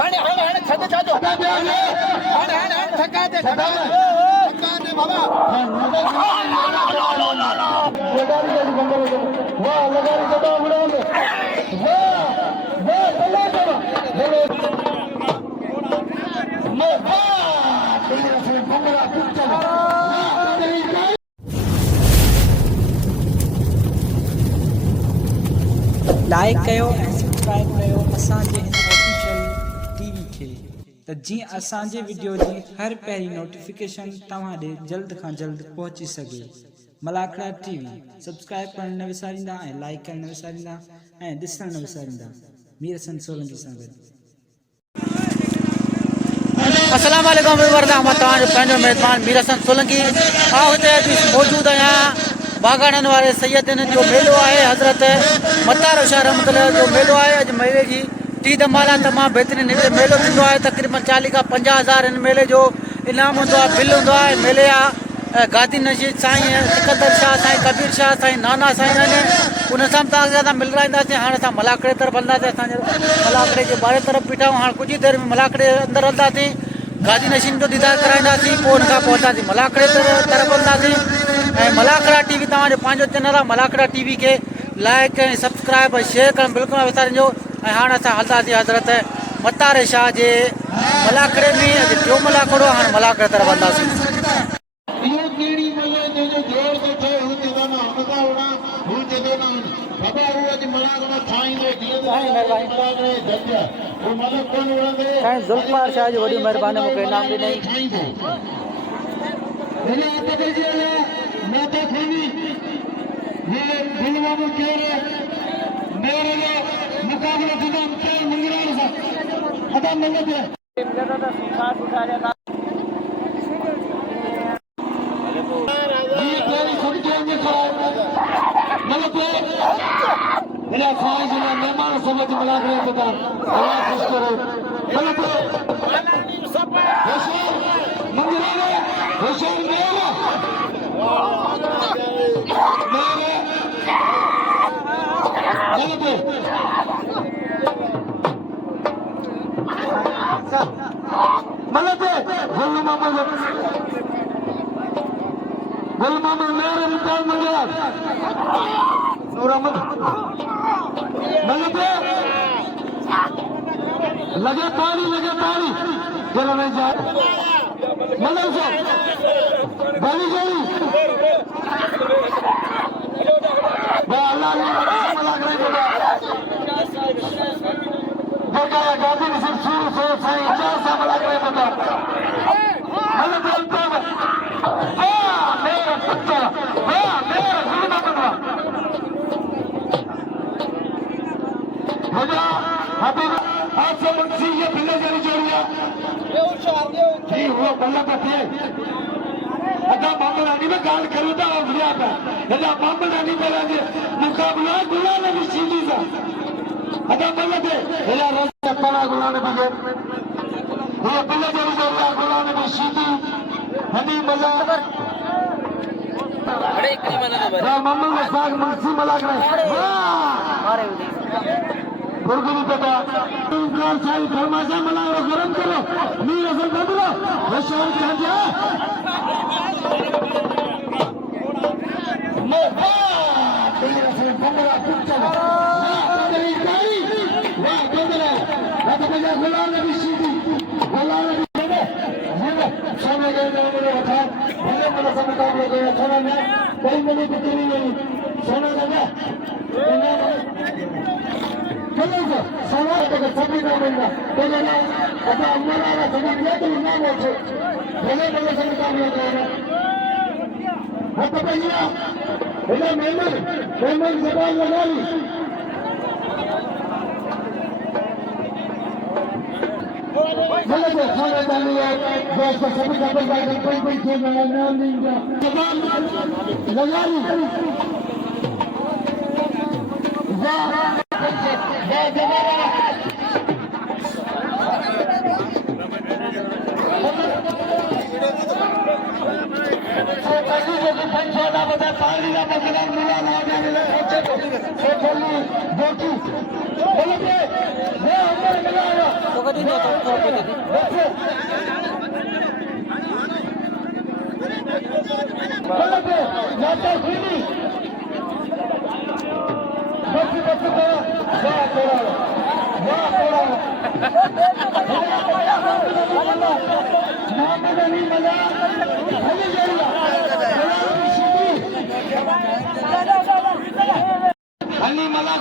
हाणे हाणे हाणे छद छाजो हाणे हाणे हाणे थका दे बाबा लगारी जड़ी बंदर वाह लगारी जड़ा उड़ा ले वाह वाह चला चला बोलो मैं वाह तेरे से बंगला कुत्ता लाइक कयो ऐं सब्सक्राइब कयो असांजे हिन ऑफिशियल टीवी खे त जीअं असांजे वीडियो जी हर पहिरीं नोटिफिकेशन तव्हां ॾे जल्द खां जल्द पहुची सघे। मलाखड़ा टीवी सब्सक्राइब करण न विसारींदा ऐं लाइक करण न विसारींदा ऐं ॾिसण न विसारींदा। मीर हसन सोलंकी सां गॾु। अस्सलाम वालेकुम वर्दा मैं तव्हांजो पंहिंजो मेज़बान मीर हसन सोलंकी हिते मौजूद आहियां बागाननि वारे सैयदनि जो मेलो है हज़रत मतार शाह रहमतुल्लाह जो मेलो है। अॼु मेले की टी धमाला तमामु बहितरीन हिते मेलो थींदो आहे। तक़रीबन 40 खां 50,000 इन मेले जो इनाम होंदो आहे, बिल होंदो आहे। मेले जा गादी नशीद साईं सिकंदर शाह साईं कबीर शाह साईं नाना साईं आहिनि। उन सां तव्हांखे असां मिलाईंदासीं। हाणे असां मलाखड़े तरफ़ हलंदासीं। असांजे मलाखड़े जे ॿाहिरि तरफ़ बीठा आहियूं। हाणे कुझु देरि में मलाखड़े अंदरि हलंदासीं, गादी नशीन जो दीदार कराईंदासीं, पोइ हुन खां पोइ हलंदासीं मलाखड़े तरफ़ हलंदासीं। ऐं मलाखड़ा टीवी तव्हांजो पंहिंजो चैनल आहे। मलाखड़ा टीवी खे लाइक ऐं सब्सक्राइब ऐं शेयर करणु बिल्कुलु न विसारिजो। ऐं हाणे असां हलंदासीं हज़रत मतार शाह जे मलाखड़े में। अॼु टियों मलाखड़ो, हाणे मलाखड़े तरफ़ हलंदासीं। ज़ुल्फार शाह जी वॾी महिरबानी मूंखे इनाम ॾिनई। मेहमान समझ मलाखड़े लगे पानी चलो नहीं जाए मतलब से बड़ी गई अल्लाह देखा गादी से शुरू से साईं चार सा बड़ा करे बता मतलब बोलता है मेरा पुत्र मेरा गुरु बनवा मुझे आपसे मुझसे ये बिल्ले जारी जोड़िया जी वो बल्ला पे थे अदा मामू रानी में गाल करूँ था और बुला था अदा मामू रानी पे रानी मुकाबला गुला ने भी सीधी सा अदा बल्ला थे अदा रोज़ कपड़ा गुला ने भी गए वो बिल्ले जारी जोड़िया गुला ने भी सीधी हनी मजा मामू ने साग मुंशी मला करे गुरगुरी बेटा सारी फरमाशा मनाओ गरम करो मीर हसन बदलो होशियार कह दिया मैं तेरे से बंगला कुत्ता तेरी गाड़ी वाह बंगला रात बजा गुलाम नबी सीधी गुलाम नबी सीधे सोने गए मेरे उठा भले मेरे से मुकाबले गए सोना में कई मिली बिकरी नहीं सोना लगा सवाल सभी का मिलना तो लेना अच्छा अम्मा सभी दिया तो ना बोलो भले भले से मुकाबला करना हट भैया भैया मेहमान जबान लगा ली भले तो खाना डाली है दोस्त सभी का बंदा कोई खेल रहा नाम नहीं दिया जबान लगा ली पानी का सेठल्ली बोटी बोलत आहे वा अंदर गेला तो कधी नाही होता तो कधी बोलत आहे नाता सुनी बस करा वा कोराला नाम नाही मला खाली गेला आणि मला